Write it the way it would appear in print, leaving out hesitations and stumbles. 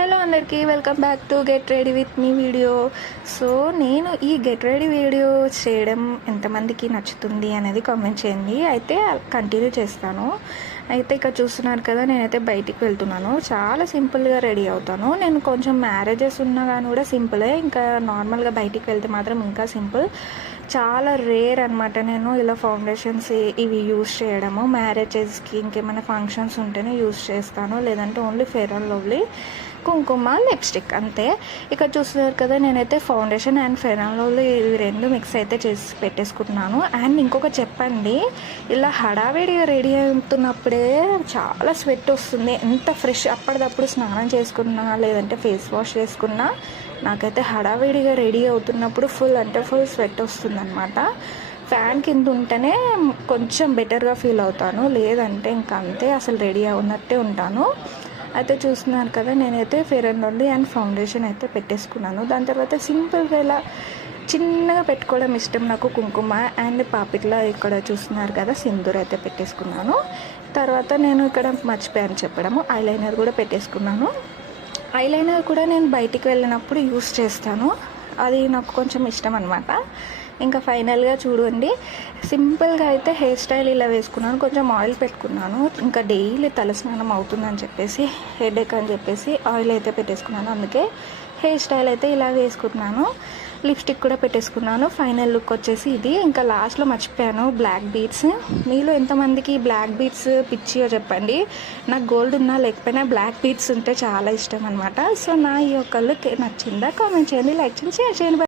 Hello అందరికీ welcome back to get ready with me video. So నేను ఈ get ready video చేయడం ఎంతమందికి నచ్చుతుంది అనేది కామెంట్ చేయండి. అయితే కంటిన్యూ చేస్తాను. అయితే ఇక్కడ చూస్తున్నారు కదా, నేనైతే బయటికి వెళ్తున్నాను. చాలా సింపుల్గా రెడీ అవుతాను. నేను కొంచెం మ్యారేజెస్ ఉన్నా కానీ కూడా సింపులే, ఇంకా నార్మల్గా బయటికి వెళ్తే మాత్రం ఇంకా సింపుల్. చాలా రేర్ అనమాట నేను ఇలా ఫౌండేషన్స్ ఇవి యూస్ చేయడము. మ్యారేజెస్కి ఇంకేమైనా ఫంక్షన్స్ ఉంటేనే యూస్ చేస్తాను, లేదంటే ఓన్లీ ఫెయిర్ అండ్ లవ్లీ, కుంకుమ, లిప్స్టిక్ అంతే. ఇక్కడ చూస్తున్నారు కదా, నేనైతే foundation and fair and lovely ఇవి రెండు మిక్స్ అయితే చేసి పెట్టేసుకుంటున్నాను. అండ్ ఇంకొక చెప్పండి, ఇలా హడావిడిగా రెడీ అవుతున్నప్పుడే చాలా స్వెట్ వస్తుంది. ఎంత ఫ్రెష్ అప్పటిదప్పుడు స్నానం చేసుకున్నా లేదంటే ఫేస్ వాష్ చేసుకున్నా నాకైతే హడావిడిగా రెడీ అవుతున్నప్పుడు ఫుల్ స్వెట్ వస్తుందన్నమాట. ఫ్యాన్ కింద ఉంటేనే కొంచెం బెటర్గా ఫీల్ అవుతాను, లేదంటే ఇంకా అంతే, అసలు రెడీ అవునట్టే ఉంటాను. అయితే చూస్తున్నారు కదా, నేనైతే fair and lovely and foundation అయితే పెట్టేసుకున్నాను. దాని తర్వాత సింపుల్గా ఇలా చిన్నగా పెట్టుకోవడం ఇష్టం నాకు. కుంకుమ అండ్ పాపిట్లా ఇక్కడ చూస్తున్నారు కదా, సింధూర్ అయితే పెట్టేసుకున్నాను. తర్వాత నేను ఇక్కడ మర్చిపోయాను చెప్పడము, ఐలైనర్ కూడా పెట్టేసుకున్నాను. ఐలైనర్ కూడా నేను బయటికి వెళ్ళినప్పుడు యూస్ చేస్తాను, అది నాకు కొంచెం ఇష్టం అనమాట. ఇంకా ఫైనల్గా చూడండి, సింపుల్గా అయితే హెయిర్ స్టైల్ ఇలా వేసుకున్నాను. కొంచెం ఆయిల్ పెట్టుకున్నాను, ఇంకా డైలీ తలస్నానం అవుతుందని చెప్పేసి, హెడేక్ అని చెప్పేసి ఆయిల్ అయితే పెట్టేసుకున్నాను. అందుకే హెయిర్ స్టైల్ అయితే ఇలా వేసుకున్నాను. లిప్స్టిక్ కూడా పెట్టేసుకున్నాను. ఫైనల్ లుక్ వచ్చేసి ఇది. ఇంకా లాస్ట్లో మర్చిపోయాను, బ్లాక్ బీడ్స్. మీలో ఎంతమందికి బ్లాక్ బీడ్స్ పిచ్చియో చెప్పండి. నాకు గోల్డ్ ఉన్నా లేకపోయినా బ్లాక్ బీడ్స్ ఉంటే చాలా ఇష్టం అనమాట. సో నా ఈ ఒక్క లుక్ నచ్చిందా కామెంట్ చేయండి, లైక్ చేయండి, షేర్ చేయండి.